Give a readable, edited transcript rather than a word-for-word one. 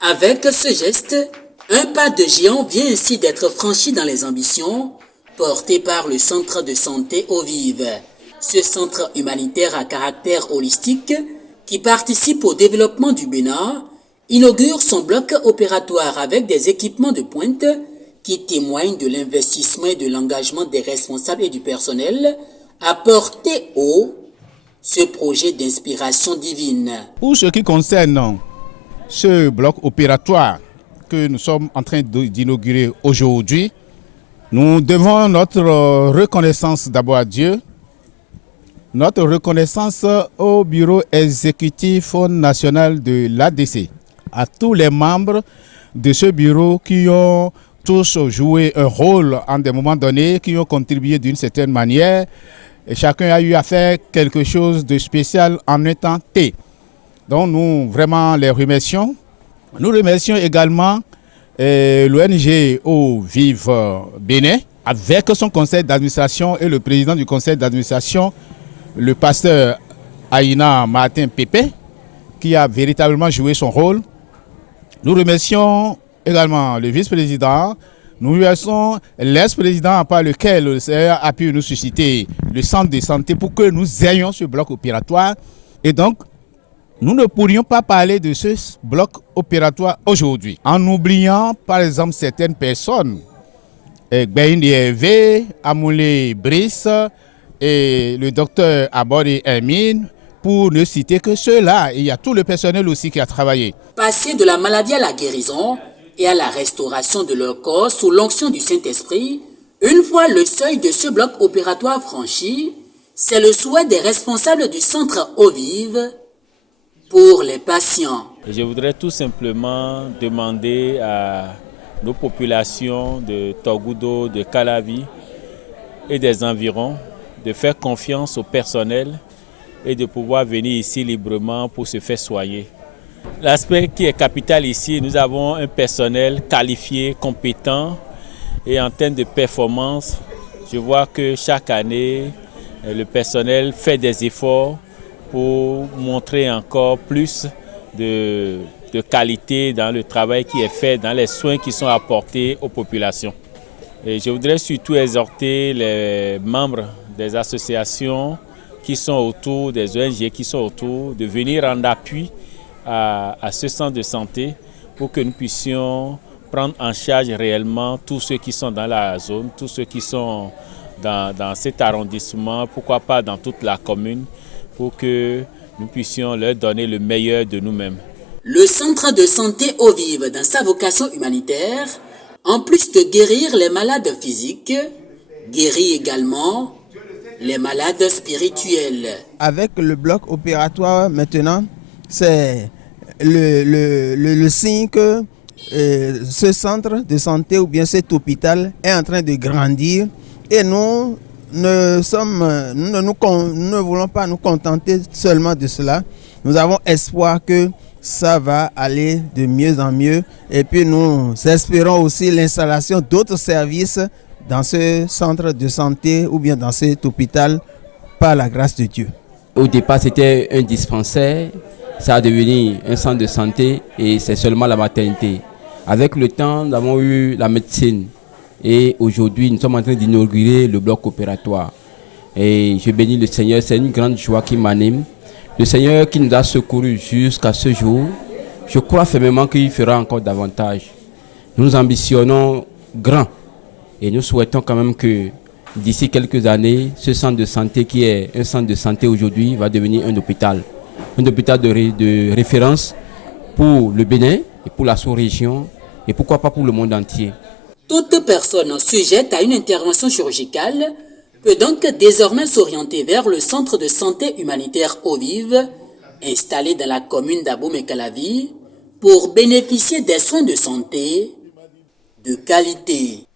Avec ce geste, un pas de géant vient ainsi d'être franchi dans les ambitions portées par le centre de santé Eaux Vives. Ce centre humanitaire à caractère holistique qui participe au développement du Bénin inaugure son bloc opératoire avec des équipements de pointe qui témoignent de l'investissement et de l'engagement des responsables et du personnel à porter haut ce projet d'inspiration divine. Pour ce qui concerne ce bloc opératoire que nous sommes en train d'inaugurer aujourd'hui, nous devons notre reconnaissance d'abord à Dieu, notre reconnaissance au bureau exécutif national de l'ADC, à tous les membres de ce bureau qui ont tous joué un rôle en des moments donnés, qui ont contribué d'une certaine manière. Et chacun a eu à faire quelque chose de spécial en un temps T. Donc nous vraiment les remercions. Nous remercions également l'ONG Eaux Vives Bénin avec son conseil d'administration et le président du conseil d'administration, le pasteur Aïna Martin Pépé, qui a véritablement joué son rôle. Nous remercions également le vice-président. Nous remercions l'ex-président par lequel le Seigneur a pu nous susciter le centre de santé pour que nous ayons ce bloc opératoire. Et donc, nous ne pourrions pas parler de ce bloc opératoire aujourd'hui en oubliant par exemple certaines personnes, Gbaïn Hervé, Amoulé Brice et le docteur Abori Hermine, pour ne citer que ceux-là. Il y a tout le personnel aussi qui a travaillé. Passer de la maladie à la guérison et à la restauration de leur corps sous l'onction du Saint-Esprit, une fois le seuil de ce bloc opératoire franchi, c'est le souhait des responsables du centre Eaux Vives pour les patients. Je voudrais tout simplement demander à nos populations de Togoudo, de Calavi et des environs de faire confiance au personnel et de pouvoir venir ici librement pour se faire soigner. L'aspect qui est capital ici, nous avons un personnel qualifié, compétent et en termes de performance, je vois que chaque année, le personnel fait des efforts pour montrer encore plus de qualité dans le travail qui est fait, dans les soins qui sont apportés aux populations. Et je voudrais surtout exhorter les membres des associations qui sont autour, des ONG qui sont autour, de venir en appui à ce centre de santé pour que nous puissions prendre en charge réellement tous ceux qui sont dans la zone, tous ceux qui sont dans cet arrondissement, pourquoi pas dans toute la commune, pour que nous puissions leur donner le meilleur de nous-mêmes. Le centre de santé Eaux Vives, dans sa vocation humanitaire, en plus de guérir les malades physiques, guérit également les malades spirituels. Avec le bloc opératoire maintenant, c'est le signe que ce centre de santé ou bien cet hôpital est en train de grandir et nous ne voulons pas nous contenter seulement de cela. Nous avons espoir que ça va aller de mieux en mieux et puis nous espérons aussi l'installation d'autres services dans ce centre de santé ou bien dans cet hôpital par la grâce de Dieu. Au départ, c'était un dispensaire, ça a devenu un centre de santé et c'est seulement la maternité. Avec le temps, nous avons eu la médecine et aujourd'hui, nous sommes en train d'inaugurer le bloc opératoire. Et je bénis le Seigneur, c'est une grande joie qui m'anime. Le Seigneur qui nous a secourus jusqu'à ce jour, je crois fermement qu'il fera encore davantage. Nous ambitionnons grand et nous souhaitons quand même que d'ici quelques années, ce centre de santé qui est un centre de santé aujourd'hui va devenir un hôpital de référence pour le Bénin et pour la sous-région et pourquoi pas pour le monde entier. Toute personne sujette à une intervention chirurgicale peut donc désormais s'orienter vers le centre de santé humanitaire Eaux Vives, installé dans la commune d'Aboumé-Calavi, pour bénéficier des soins de santé de qualité.